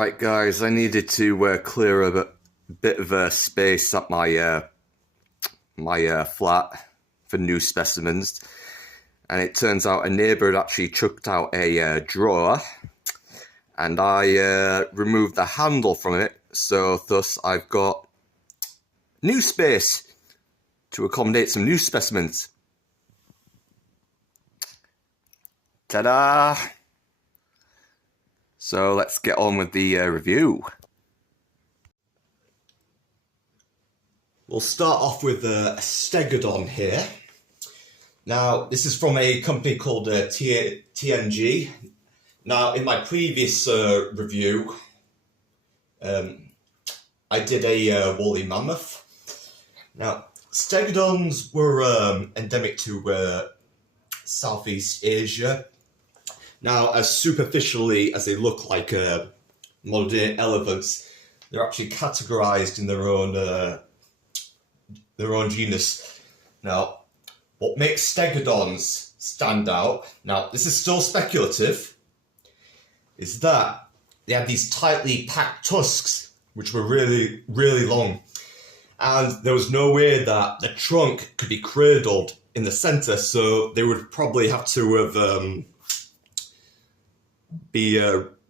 Right, guys, I needed to clear a bit of space at my flat for new specimens, and it turns out a neighbour had actually chucked out a drawer, and I removed the handle from it, so thus I've got new space to accommodate some new specimens. Ta-da! So let's get on with the review. We'll start off with a Stegodon here. Now, this is from a company called TNG. Now, in my previous review, I did a woolly mammoth. Now, Stegodons were endemic to Southeast Asia. Now, as superficially as they look like modern-day elephants, they're actually categorized in their own genus. Now, what makes Stegodons stand out, now this is still speculative, is that they have these tightly packed tusks, which were really, really long. And there was no way that the trunk could be cradled in the center, so they would probably have to have be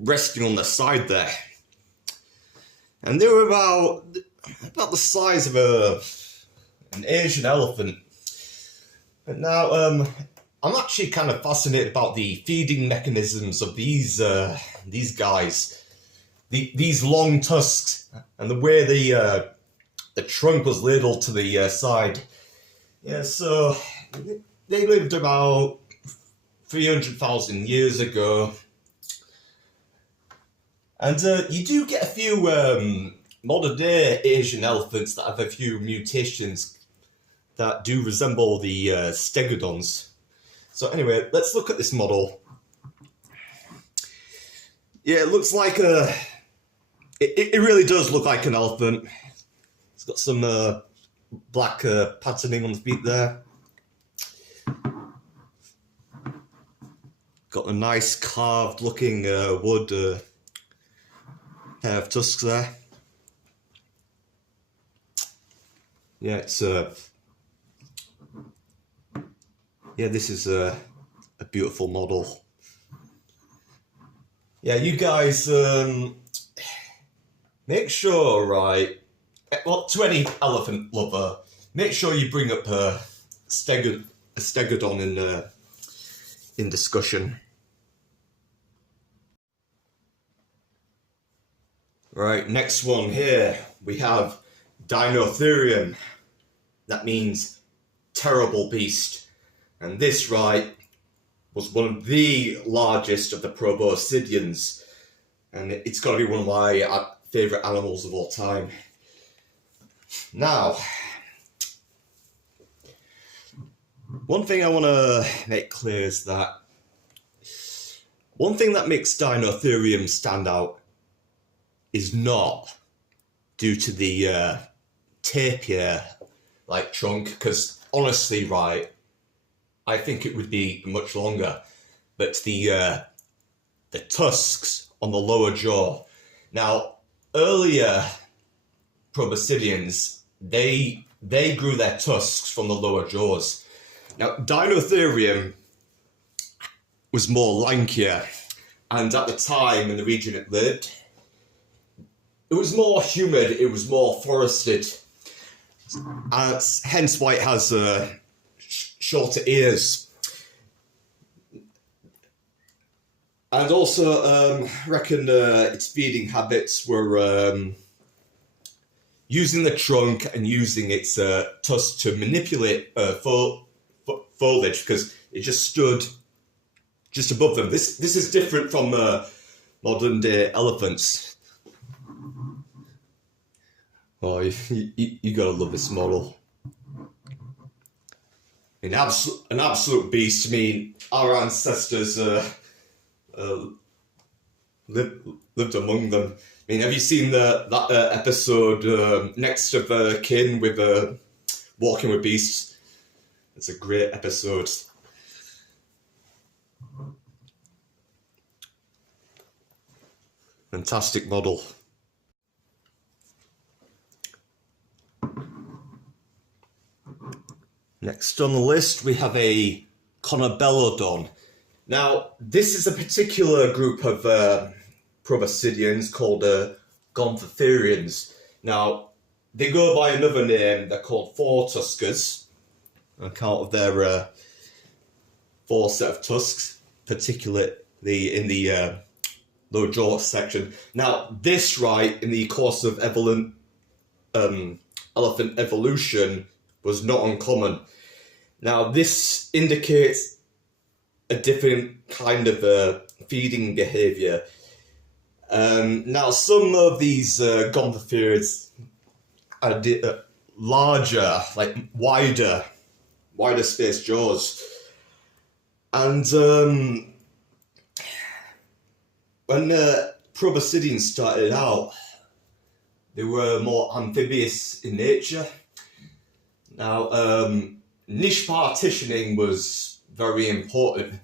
resting on the side there. And they were about the size of an Asian elephant. But now I'm actually kind of fascinated about the feeding mechanisms of these guys. These long tusks and the way the trunk was ladled to the side. Yeah, so they lived about 300,000 years ago. And you do get a few modern-day Asian elephants that have a few mutations that do resemble the Stegodons. So anyway, let's look at this model. Yeah, it looks like it really does look like an elephant. It's got some black patterning on the feet there. Got a nice carved-looking wood pair of tusks there. Yeah, it's this is a beautiful model. Yeah, you guys make sure, right? Well, to any elephant lover, make sure you bring up a Stegodon in discussion. Right, next one here, we have Dinotherium. That means terrible beast. And this, right, was one of the largest of the proboscideans. And it's got to be one of my favourite animals of all time. Now, one thing I want to make clear is that one thing that makes Dinotherium stand out is not due to the tapir-like trunk, because honestly, right, I think it would be much longer. But the tusks on the lower jaw. Now, earlier proboscideans, they grew their tusks from the lower jaws. Now, Dinotherium was more lankier, and at the time in the region it lived, it was more humid, it was more forested, hence why it has shorter ears. And also, I reckon its feeding habits were using the trunk and using its tusks to manipulate foliage, because it just stood just above them. This is different from modern day elephants. Oh, you gotta love this model. An absolute beast. I mean, our ancestors lived among them. I mean, have you seen that episode Next of Kin with Walking with Beasts? It's a great episode. Fantastic model. Next on the list we have a konobelodon. Now this is a particular group of proboscideans called Dinotheriums. Now they go by another name, they're called Four-tuskers on account of their four set of tusks, particularly in the lower jaw section. Now this, right, in the course of elephant evolution was not uncommon. Now this indicates a different kind of feeding behaviour. Now some of these Dinotheriums are larger, like wider space jaws. And when proboscideans started out, they were more amphibious in nature. Now, niche partitioning was very important.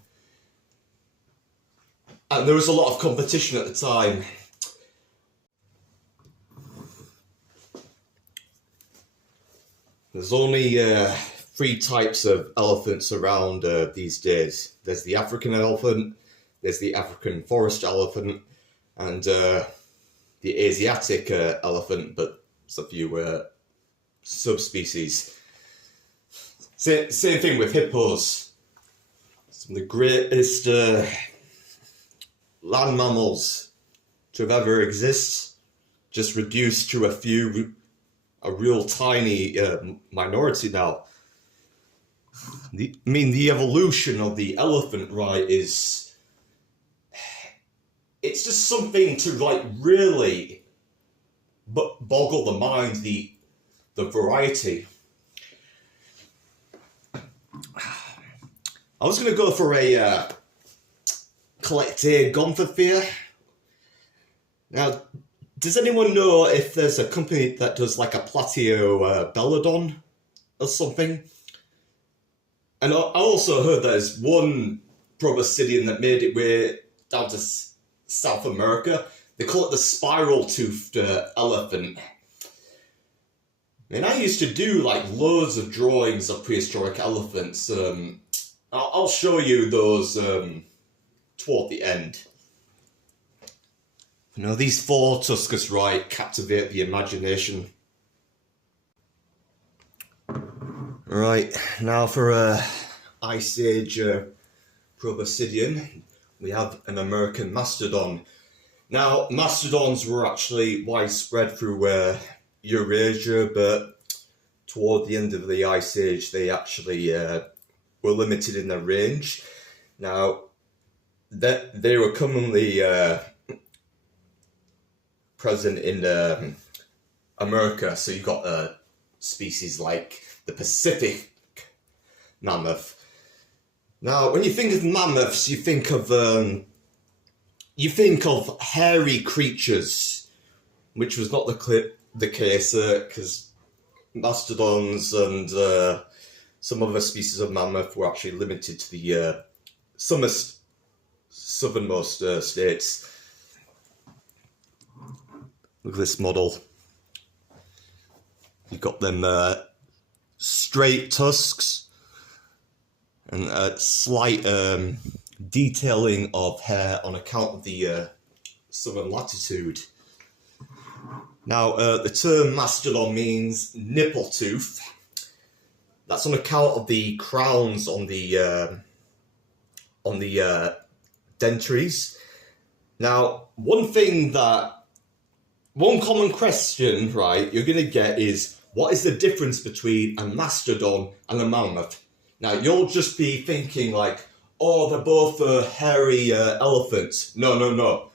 And there was a lot of competition at the time. There's only 3 types of elephants around these days. There's the African elephant, there's the African forest elephant, and the Asiatic elephant, but there's a few subspecies. Same thing with hippos. Some of the greatest land mammals to have ever exist, just reduced to a real tiny minority now. The evolution of the elephant, right, it's just something to like really boggle the mind, the variety. I was going to go for a Collectagonthosphere. Now, does anyone know if there's a company that does like a Plateobelodon or something? And I also heard there's one proboscidean that made its way down to South America. They call it the spiral-toothed elephant. And I used to do like loads of drawings of prehistoric elephants. I'll show you those toward the end. You know, these four-tuskers, right, captivate the imagination. Right, now for Ice Age proboscidean, we have an American mastodon. Now, mastodons were actually widespread through Eurasia, but toward the end of the Ice Age, they actually were limited in their range. Now, they were commonly present in America, so you've got species like the Pacific mammoth. Now, when you think of mammoths, you think of hairy creatures, which was not the case, because mastodons and some other species of mammoth were actually limited to the southernmost states. Look at this model. You've got them straight tusks and a slight detailing of hair on account of the southern latitude. Now, the term mastodon means nipple tooth. That's on account of the crowns on the dentaries. Now, one common question, right, you're going to get is, what is the difference between a mastodon and a mammoth? Now, you'll just be thinking like, oh, they're both hairy elephants. No.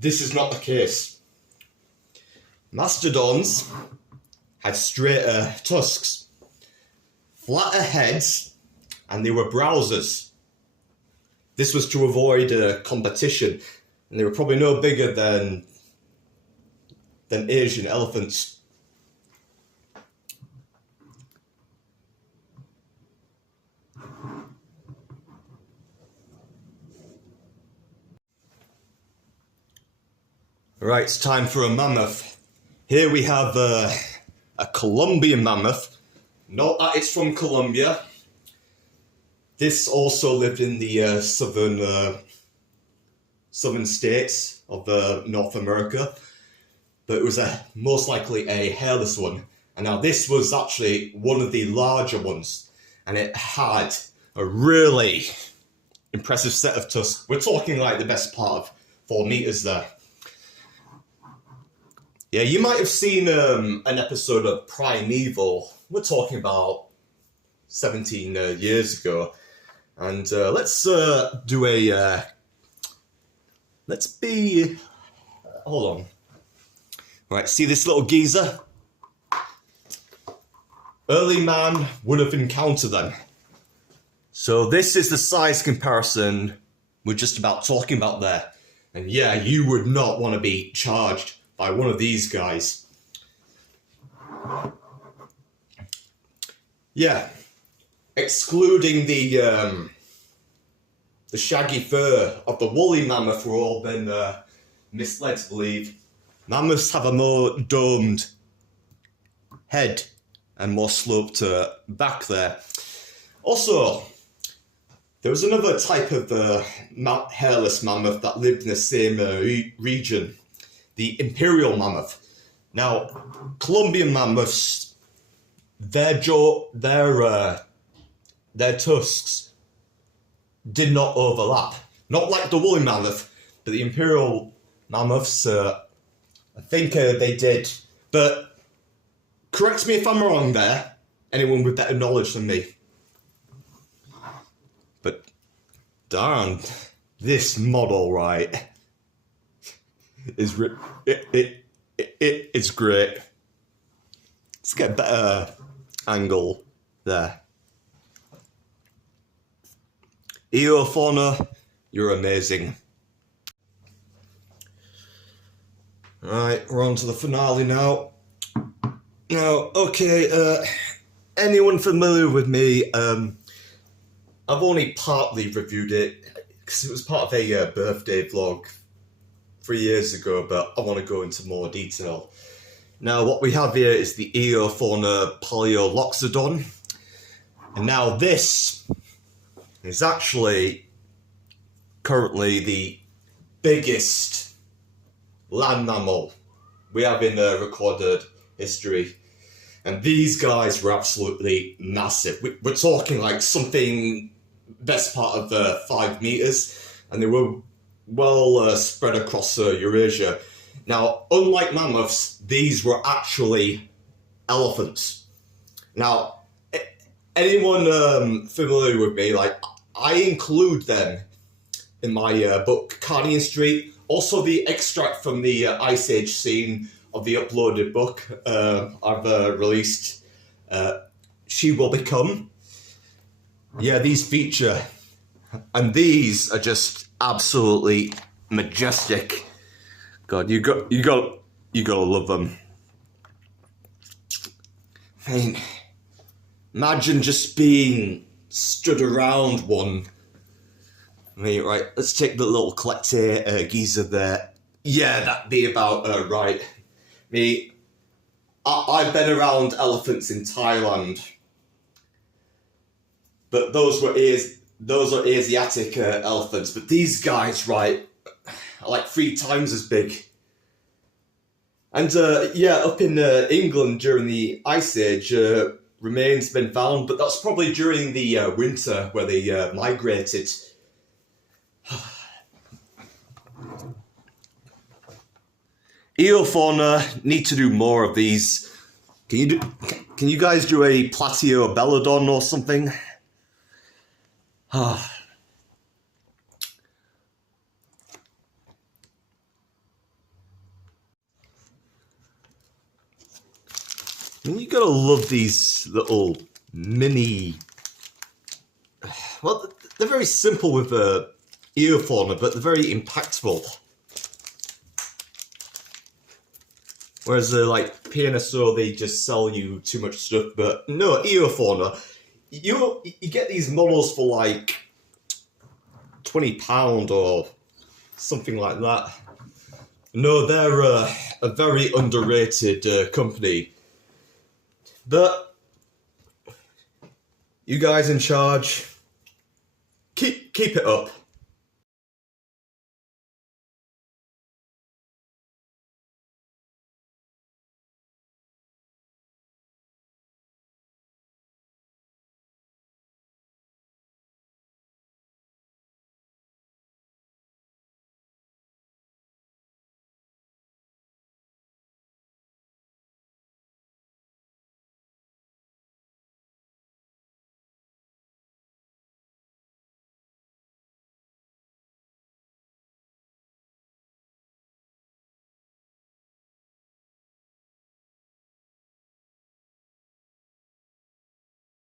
This is not the case. Mastodons had straighter tusks, flatter heads, and they were browsers. This was to avoid competition, and they were probably no bigger than Asian elephants. Right, it's time for a mammoth. Here we have a Columbian mammoth. Note that it's from Colombia. This also lived in the southern states of North America, but it was most likely a hairless one. And now this was actually one of the larger ones, and it had a really impressive set of tusks. We're talking like the best part of 4 meters there. Yeah, you might have seen an episode of Primeval. We're talking about 17 years ago. And let's do a... hold on. Right, see this little geezer? Early man would have encountered them. So this is the size comparison we're just about talking about there. And yeah, you would not want to be charged by one of these guys. Yeah, excluding the shaggy fur of the woolly mammoth, we've all been misled to believe. Mammoths have a more domed head and more sloped back there. Also, there was another type of hairless mammoth that lived in the same region. The imperial mammoth. Now, Columbian mammoths, their tusks did not overlap. Not like the woolly mammoth, but the imperial mammoths, I think they did. But correct me if I'm wrong there, anyone with better knowledge than me. But darn, this model, right, it's great. Let's get a better angle there. Eofauna, you're amazing. Right, we're on to the finale now. Now, okay, anyone familiar with me? I've only partly reviewed it because it was part of a birthday vlog 3 years ago, but I want to go into more detail. Now, what we have here is the Eofauna paleoloxodon. And now this is actually currently the biggest land mammal we have in recorded history. And these guys were absolutely massive. We're talking like something best part of 5 meters, and they were well spread across Eurasia. Now, unlike mammoths, these were actually elephants. Now, anyone familiar with me, like, I include them in my book, Carnian Street. Also, the extract from the Ice Age scene of the uploaded book I've released, She Will Become. Yeah, these feature, and these are just absolutely majestic. God, you gotta love them. I mean, imagine just being stood around one. I mean, right, let's take the little collector geezer there. Yeah, that'd be about right. I've been around elephants in Thailand, but those are Asiatic elephants. But these guys, right, are like 3 times as big. And yeah, up in England during the Ice Age, remains been found, but that's probably during the winter where they migrated. Eofauna need to do more of these. Can you guys do a plateobelodon or something? You gotta love these little mini... Well, they're very simple with Eofauna, but they're very impactful. Whereas like PNSO, they just sell you too much stuff. But no, Eofauna, you get these models for like £20 or something like that. No, they're a very underrated company. But you guys in charge, keep it up.